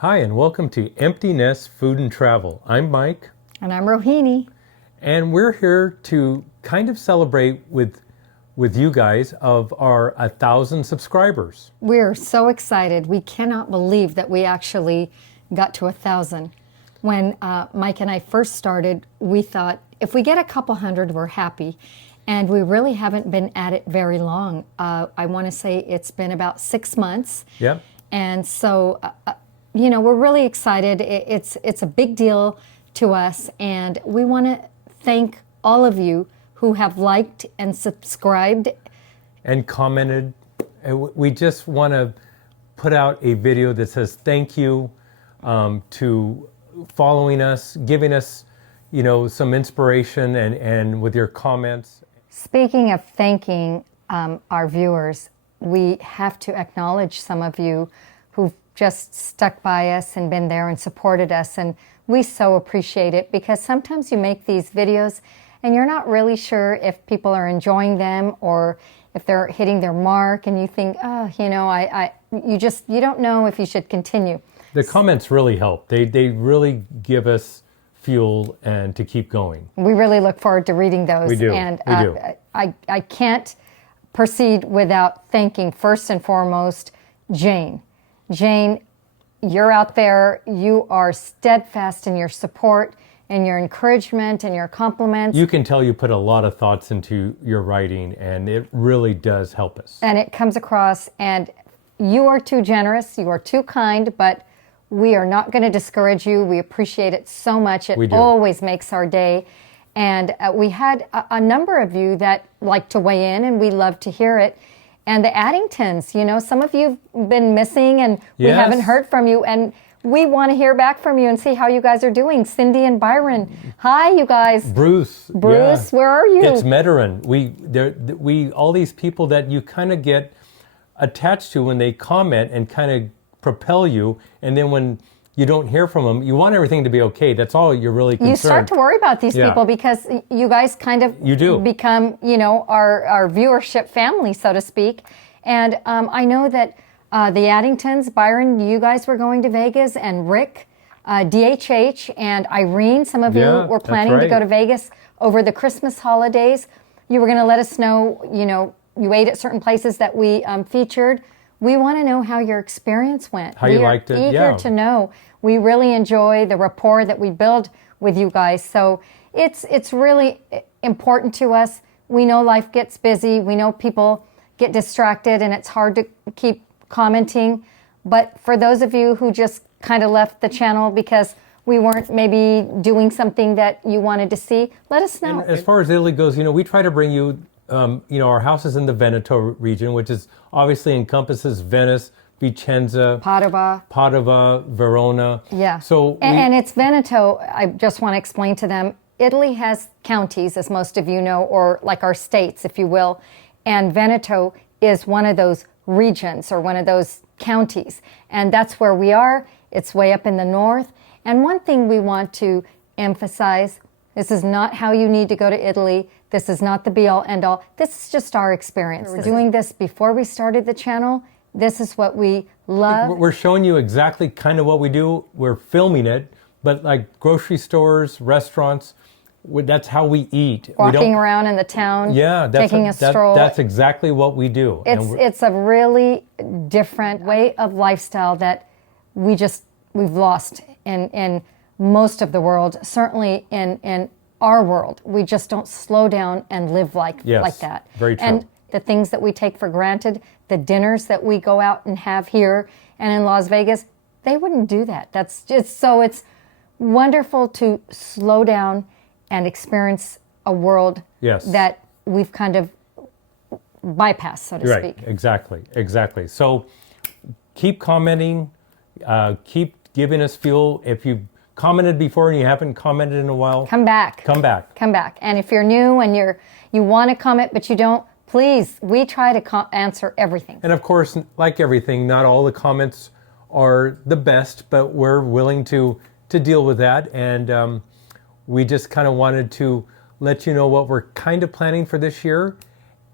Hi, and welcome to Empty Nest Food and Travel. I'm Mike, And I'm Rohini. and we're here to kind of celebrate with you guys of our 1,000 subscribers. We're so excited. We cannot believe that we actually got to 1,000. When Mike and I first started, we thought if we get a couple hundred, we're happy. And we really haven't been at it very long. I want to say it's been about 6 months. Yep. And so, we're really excited. It's a big deal to us. And we want to thank all of you who have liked and subscribed. And commented. We just want to put out a video that says thank you to following us, giving us, some inspiration and with your comments. Speaking of thanking our viewers, we have to acknowledge some of you who've just stuck by us and been there and supported us. And we so appreciate it because sometimes you make these videos and you're not really sure if people are enjoying them or if they're hitting their mark, and you think, you don't know if you should continue. The comments really help. They really give us fuel and to keep going. We really look forward to reading those. We do. And we do. I can't proceed without thanking first and foremost Jane. Jane, you're out there. You are steadfast in your support and your encouragement and your compliments. You can tell you put a lot of thoughts into your writing, and it really does help us. And it comes across, and you are too generous, you are too kind, but we are not going to discourage you. We appreciate it so much. It always makes our day. And we had a number of you that like to weigh in, and we love to hear it. And the Addingtons, some of you have been missing, and we haven't heard from you. And we want to hear back from you and see how you guys are doing. Cindy and Byron, hi, you guys. Bruce, where are you? It's Meteran. We all these people that you kind of get attached to when they comment and kind of propel you, and then when you don't hear from them, you want everything to be okay. That's all you're really concerned. You start to worry about these people because you guys kind of become, our viewership family, so to speak. And I know that the Addingtons, Byron, you guys were going to Vegas, and Rick, DHH, and Irene, some of you were planning to go to Vegas over the Christmas holidays. You were going to let us know, you ate at certain places that we featured. We want to know how your experience went. How you liked it, eager to know. We really enjoy the rapport that we build with you guys. So it's really important to us. We know life gets busy. We know people get distracted and it's hard to keep commenting. But for those of you who just kind of left the channel because we weren't maybe doing something that you wanted to see, let us know. And as far as Italy goes, we try to bring you, our house is in the Veneto region, which is obviously encompasses Venice, Vicenza, Padova, Verona. Yeah. So and it's Veneto. I just want to explain to them. Italy has counties, as most of you know, or like our states, if you will. And Veneto is one of those regions or one of those counties. And that's where we are. It's way up in the north. And one thing we want to emphasize, this is not how you need to go to Italy. This is not the be-all, end-all. This is just our experience. We're doing this before we started the channel. This is what we love. We're showing you exactly kind of what we do. We're filming it, but like grocery stores, restaurants, that's how we eat. Walking around in the town, taking a stroll. That's exactly what we do. It's a really different way of lifestyle that we've lost in most of the world. Certainly in our world, we just don't slow down and live like that. Very true. And the things that we take for granted, the dinners that we go out and have here and in Las Vegas, they wouldn't do that. That's just so it's wonderful to slow down and experience a world that we've kind of bypassed, so to speak. Exactly. So keep commenting, keep giving us fuel. If you've commented before and you haven't commented in a while, come back. And if you're new and you want to comment but you don't, please, we try to answer everything. And of course, like everything, not all the comments are the best, but we're willing to deal with that. And we just kind of wanted to let you know what we're kind of planning for this year.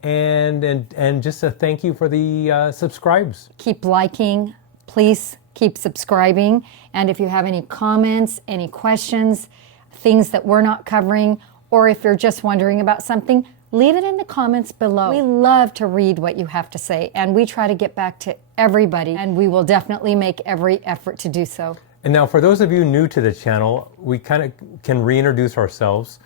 And just a thank you for the subscribes. Keep liking. Please keep subscribing. And if you have any comments, any questions, things that we're not covering, or if you're just wondering about something, leave it in the comments below. We love to read what you have to say, and we try to get back to everybody, and we will definitely make every effort to do so. And now for those of you new to the channel, we kind of can reintroduce ourselves.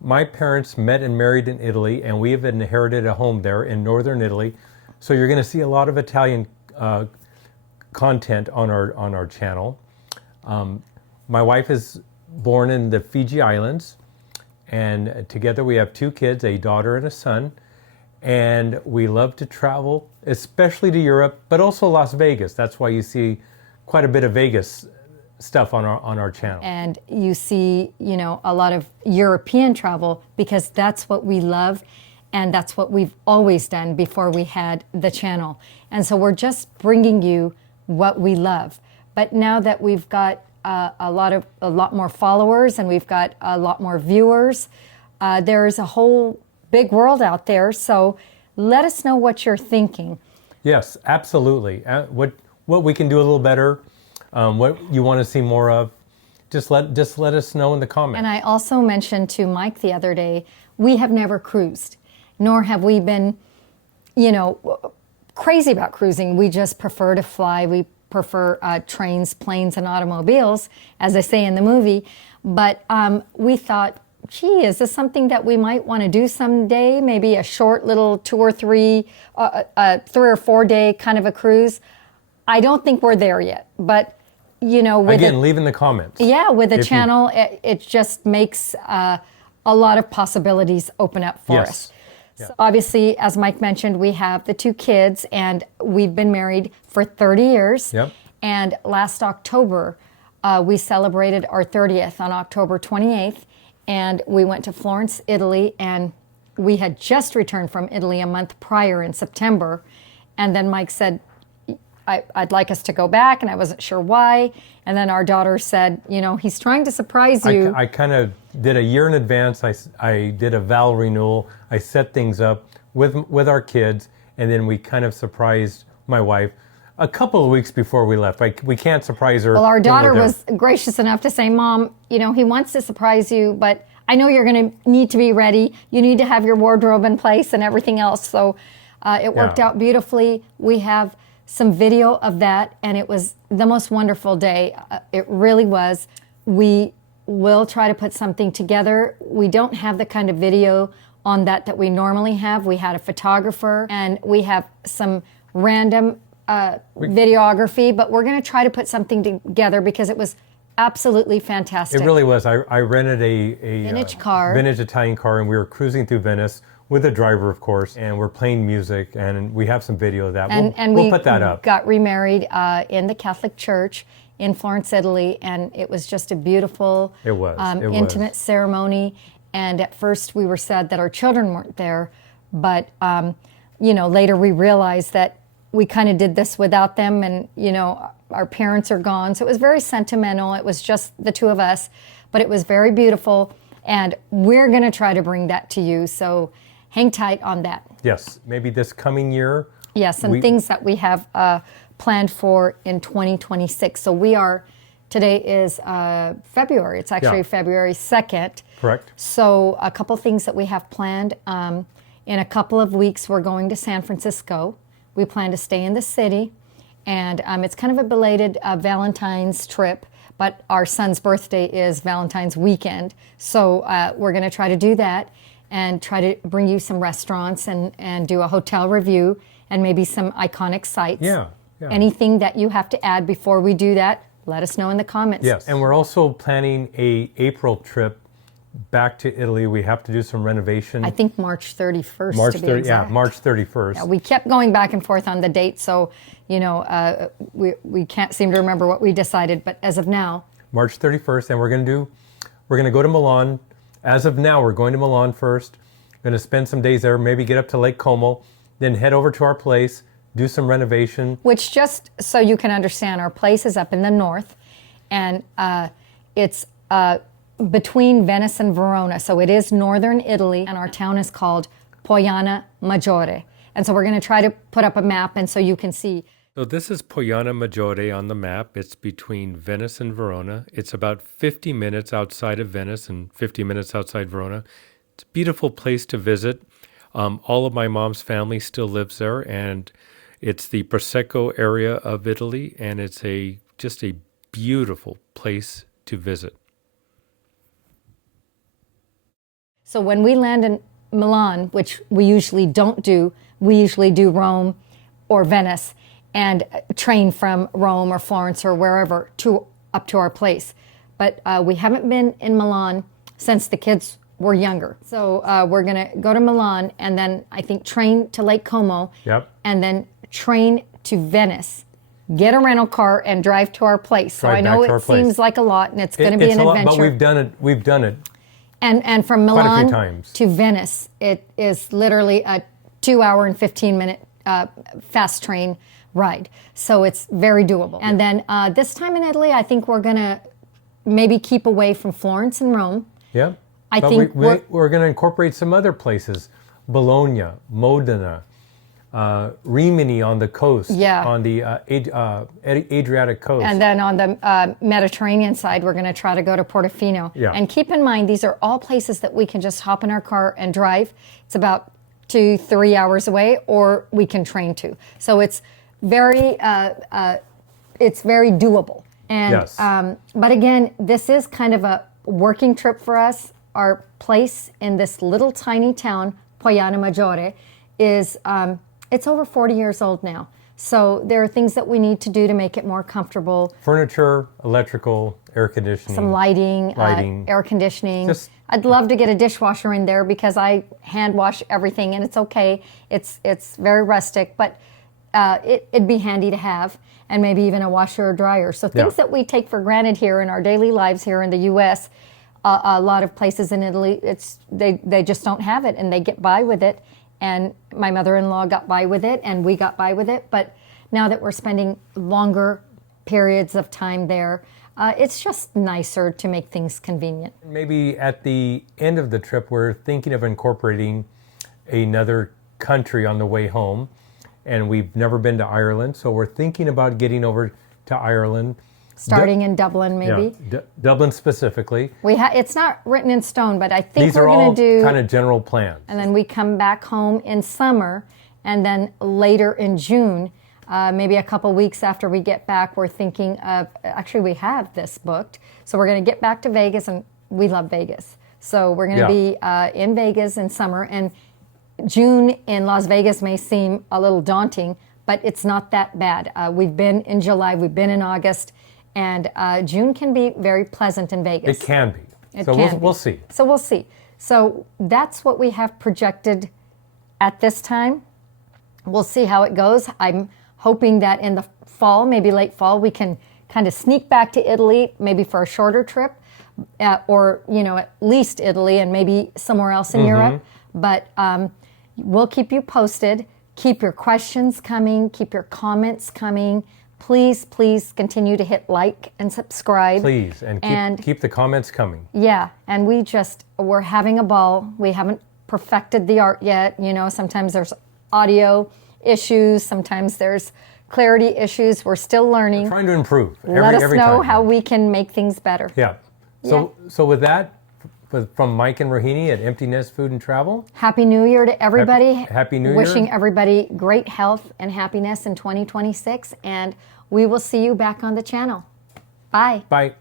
My parents met and married in Italy, and we have inherited a home there in northern Italy. So you're going to see a lot of Italian content on our channel. My wife is born in the Fiji Islands, and together we have 2 kids, a daughter and a son. And we love to travel, especially to Europe, but also Las Vegas. That's why you see quite a bit of Vegas stuff on our channel. And you see, you know, a lot of European travel, because that's what we love, and that's what we've always done before we had the channel. And so we're just bringing you what we love. But now that we've got a lot more followers and we've got a lot more viewers, there's a whole big world out there. So let us know what you're thinking. Yes, absolutely. What we can do a little better, what you want to see more of, just let us know in the comments. And I also mentioned to Mike the other day, we have never cruised, nor have we been, you know, crazy about cruising. We just prefer to fly. We prefer trains, planes, and automobiles, as they say in the movie. But we thought, gee, is this something that we might want to do someday? Maybe a short little 2 or 3, 3 or 4 day kind of a cruise. I don't think we're there yet, but you know, leave in the comments. Yeah, with the channel, it just makes a lot of possibilities open up for us. Yeah. So obviously, as Mike mentioned, we have the 2 kids, and we've been married for 30 years. Yep. And last October, we celebrated our 30th on October 28th, and we went to Florence, Italy, and we had just returned from Italy a month prior in September. And then Mike said, I'd like us to go back, and I wasn't sure why. And then our daughter said, you know, he's trying to surprise you. I kind of did a year in advance. I did a vow renewal. I set things up with our kids, and then we kind of surprised my wife a couple of weeks before we left. We can't surprise her. Well, our daughter was gracious enough to say, Mom, you know, he wants to surprise you, but I know you're going to need to be ready. You need to have your wardrobe in place and everything else. So it worked out beautifully. We have some video of that, and it was the most wonderful day. It really was. We will try to put something together. We don't have the kind of video on that we normally have. We had a photographer, and we have some random videography, but we're going to try to put something together because it was absolutely fantastic. It really was. I rented a vintage car, vintage Italian car, and we were cruising through Venice with a driver, of course, and we're playing music, and we have some video of that. We'll put that up. Got remarried in the Catholic Church in Florence, Italy, and it was just a beautiful, intimate ceremony. And at first we were sad that our children weren't there, but you know, later we realized that we kind of did this without them, and you know, our parents are gone, so it was very sentimental. It was just the 2 of us, but it was very beautiful, and we're going to try to bring that to you. So hang tight on that. Yes, maybe this coming year. Yes, and things that we have planned for in 2026. So today is February. It's actually February 2nd. Correct. So a couple things that we have planned. In a couple of weeks, we're going to San Francisco. We plan to stay in the city, and it's kind of a belated Valentine's trip, but our son's birthday is Valentine's weekend. So we're going to try to do that and try to bring you some restaurants and do a hotel review and maybe some iconic sites. Yeah. Anything that you have to add before we do that, let us know in the comments. Yes, and we're also planning a April trip back to Italy. We have to do some renovation. I think March 31st. March to be 30, exact. yeah, March 31st. Yeah, we kept going back and forth on the date, so you know we can't seem to remember what we decided. But as of now, March 31st, and we're going to go to Milan. As of now, we're going to Milan first. Going to spend some days there, maybe get up to Lake Como, then head over to our place, do some renovation. Which, just so you can understand, our place is up in the north, and it's between Venice and Verona. So it is northern Italy, and our town is called Poiana Maggiore. And so we're going to try to put up a map, and so you can see. So this is Poiana Maggiore on the map. It's between Venice and Verona. It's about 50 minutes outside of Venice and 50 minutes outside Verona. It's a beautiful place to visit. All of my mom's family still lives there, and it's the Prosecco area of Italy, and it's just a beautiful place to visit. So when we land in Milan, which we usually don't do, we usually do Rome or Venice and train from Rome or Florence or wherever up to our place. But we haven't been in Milan since the kids were younger. So we're going to go to Milan and then I think train to Lake Como. Yep. And then train to Venice, get a rental car and drive to our place. So I know it seems like a lot and it's going to be an adventure. But we've done it. And from quite a few Milan times to Venice, it is literally a 2 hour and 15 minute fast train ride. So it's very doable. And then this time in Italy, I think we're going to maybe keep away from Florence and Rome. Yeah. I but think we're going to incorporate some other places. Bologna, Modena, Rimini on the coast, on the Adriatic coast. And then on the Mediterranean side, we're going to try to go to Portofino. Yeah. And keep in mind, these are all places that we can just hop in our car and drive. It's about 2-3 hours away, or we can train to. So it's very doable. And yes. But again, this is kind of a working trip for us. Our place in this little tiny town, Poiana Maggiore, is it's over 40 years old now. So there are things that we need to do to make it more comfortable. Furniture, electrical, air conditioning. Some lighting. Air conditioning. I'd love to get a dishwasher in there because I hand wash everything and it's okay. It's very rustic, but it'd be handy to have, and maybe even a washer or dryer. So things that we take for granted here in our daily lives here in the U.S., a lot of places in Italy, they just don't have it and they get by with it. And my mother-in-law got by with it and we got by with it. But now that we're spending longer periods of time there, it's just nicer to make things convenient. Maybe at the end of the trip, we're thinking of incorporating another country on the way home. And we've never been to Ireland, so we're thinking about getting over to Ireland. Starting in Dublin, maybe. Yeah, Dublin specifically. It's not written in stone, but I think These we're going to do... These are all kind of general plans. And then we come back home in summer, and then later in June, maybe a couple weeks after we get back, we're thinking of... Actually, we have this booked. So we're going to get back to Vegas, and we love Vegas. So we're going to be in Vegas in summer, and June in Las Vegas may seem a little daunting, but it's not that bad. We've been in July, we've been in August, and June can be very pleasant in Vegas. It can be. We'll see. So we'll see. So that's what we have projected at this time. We'll see how it goes. I'm hoping that in the fall, maybe late fall, we can kind of sneak back to Italy, maybe for a shorter trip, or at least Italy and maybe somewhere else in Europe. But we'll keep you posted. Keep your questions coming. Keep your comments coming. Please continue to hit like and subscribe. Please, and keep the comments coming. Yeah, and we're having a ball. We haven't perfected the art yet. Sometimes there's audio issues. Sometimes there's clarity issues. We're still learning. We're trying to improve. Let us know how we can make things better. Yeah. So with that, from Mike and Rohini at Empty Nest Food and Travel. Happy New Year to everybody. Happy New Year. Wishing everybody great health and happiness in 2026. And we will see you back on the channel. Bye. Bye.